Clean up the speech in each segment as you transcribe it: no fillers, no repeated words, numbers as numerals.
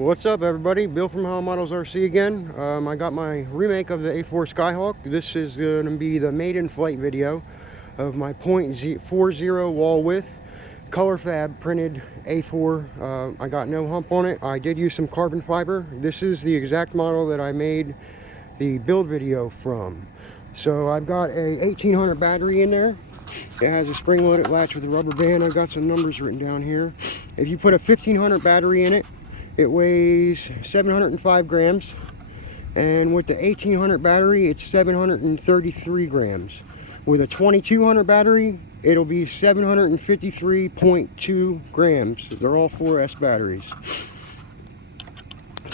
What's up, everybody? Bill from HoloModels RC again. I got my remake of the A-4 Skyhawk. This is going to be the maiden flight video of my .40 wall width COLORFABB printed A4. I got no hump on it. I did use some carbon fiber. This is the exact model that I made the build video from. So I've got a 1800 battery in there. It has a spring-loaded latch with a rubber band. I've got some numbers written down here. If you put a 1500 battery in it, it weighs 705 grams. And with the 1800 battery, it's 733 grams. With a 2200 battery, it'll be 753.2 grams. They're all 4S batteries.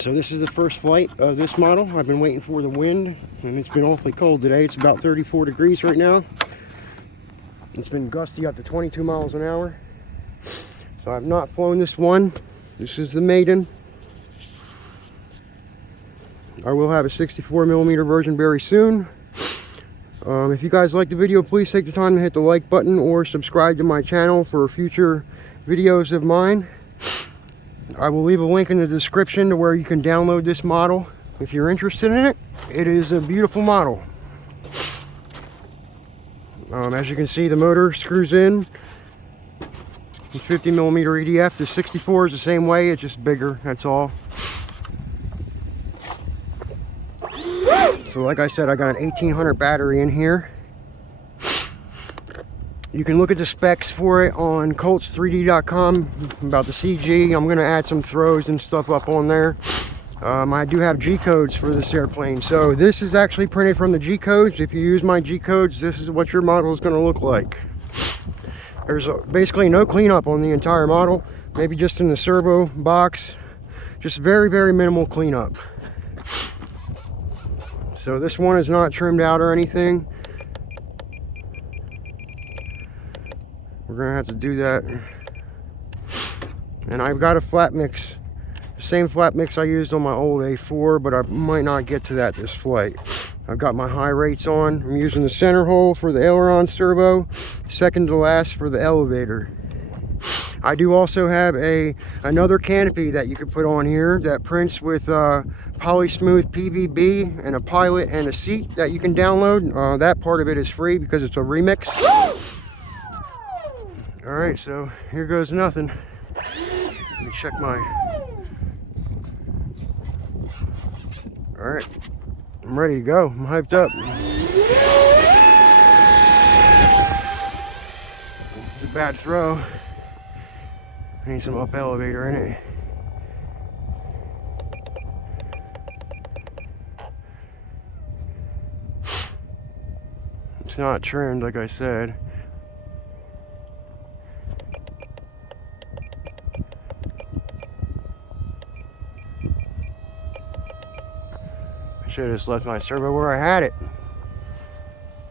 So this is the first flight of this model. I've been waiting for the wind, and it's been awfully cold today. It's about 34 degrees right now. It's been gusty up to 22 miles an hour. So I've not flown this one. This is the maiden. I will have a 64mm version very soon. If you guys like the video, please take the time to hit the like button or subscribe to my channel for future videos of mine. I will leave a link in the description to where you can download this model if you're interested in it. It is a beautiful model. As you can see, the motor screws in. It's 50mm EDF. The 64 is the same way, it's just bigger, that's all. So like I said, I got an 1800 battery in here. You can look at the specs for it on colts3d.com about the CG. I'm going to add some throws and stuff up on there. I do have G codes for this airplane. So this is actually printed from the G codes. If you use my G codes, this is what your model is going to look like. There's basically no cleanup on the entire model. Maybe just in the servo box. Just very, very minimal cleanup. So this one is not trimmed out or anything. We're gonna have to do that. And I've got a flat mix, the same flat mix I used on my old A4, but I might not get to that this flight. I've got my high rates on. I'm using the center hole for the aileron servo, second to last for the elevator. I do also have another canopy that you could put on here that prints with poly smooth PVB and a pilot and a seat that you can download. That part of it is free because it's a remix. Alright, so here goes nothing. Let me check my... Alright, I'm ready to go. I'm hyped up. It's a bad throw. I need some up elevator in it. It's not trimmed, like I said. I should have just left my servo where I had it.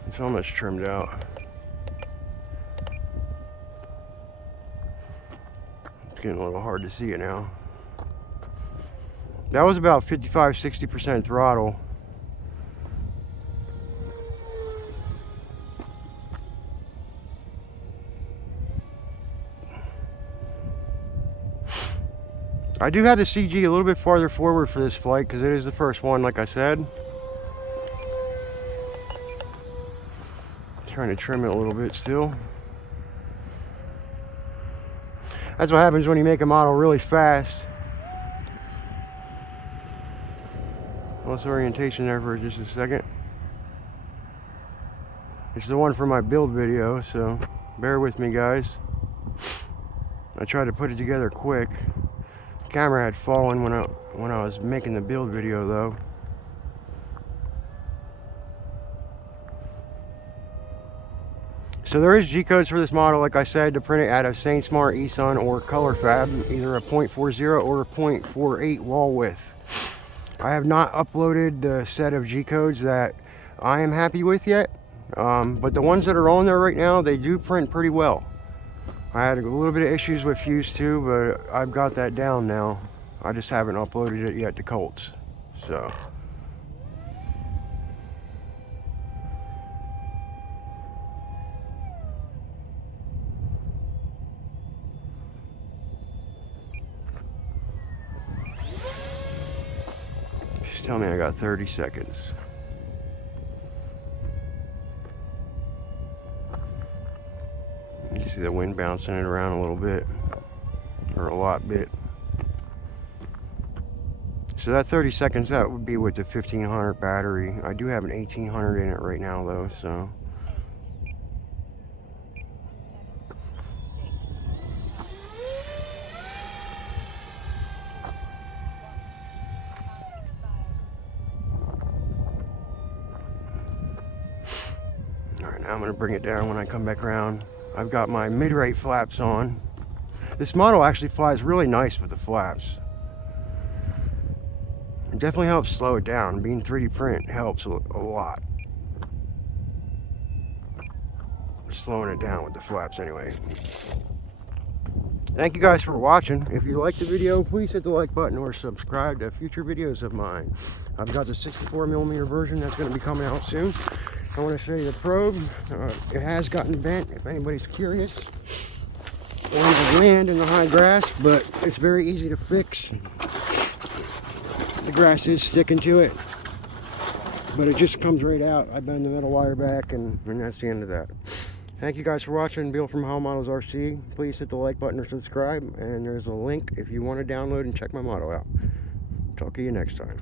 It's almost trimmed out. It's getting a little hard to see it now. That was about 55–60% throttle. I do have the CG a little bit farther forward for this flight because it is the first one, like I said. Trying to trim it a little bit still. That's what happens when you make a model really fast. Lost orientation there for just a second. It's the one for my build video, so bear with me, guys. I tried to put it together quick. The camera had fallen when I was making the build video, though. So there is G codes for this model, like I said, to print it out of SainSmart, eSun, or COLORFABB, either a .40 or a .48 wall width. I have not uploaded the set of G codes that I am happy with yet, but the ones that are on there right now, they do print pretty well. I had a little bit of issues with Fuse 2, but I've got that down now. I just haven't uploaded it yet to Colts. So tell me I got 30 seconds. You see the wind bouncing it around a little bit, or a lot bit. So that 30 seconds, that would be with the 1500 battery. I do have an 1800 in it right now though, so. Alright, now I'm going to bring it down when I come back around. I've got my mid-rate flaps on. This model actually flies really nice with the flaps. It definitely helps slow it down. Being 3D print helps a lot. Slowing it down with the flaps anyway. Thank you guys for watching. If you liked the video, please hit the like button or subscribe to future videos of mine. I've got the 64mm version that's going to be coming out soon. I want to show you the probe. It has gotten bent, if anybody's curious. It wants to land in the high grass, but it's very easy to fix. The grass is sticking to it, but it just comes right out. I bend the metal wire back, and that's the end of that. Thank you guys for watching. Bill from HoloModels RC. Please hit the like button or subscribe, and there's a link if you want to download and check my model out. Talk to you next time.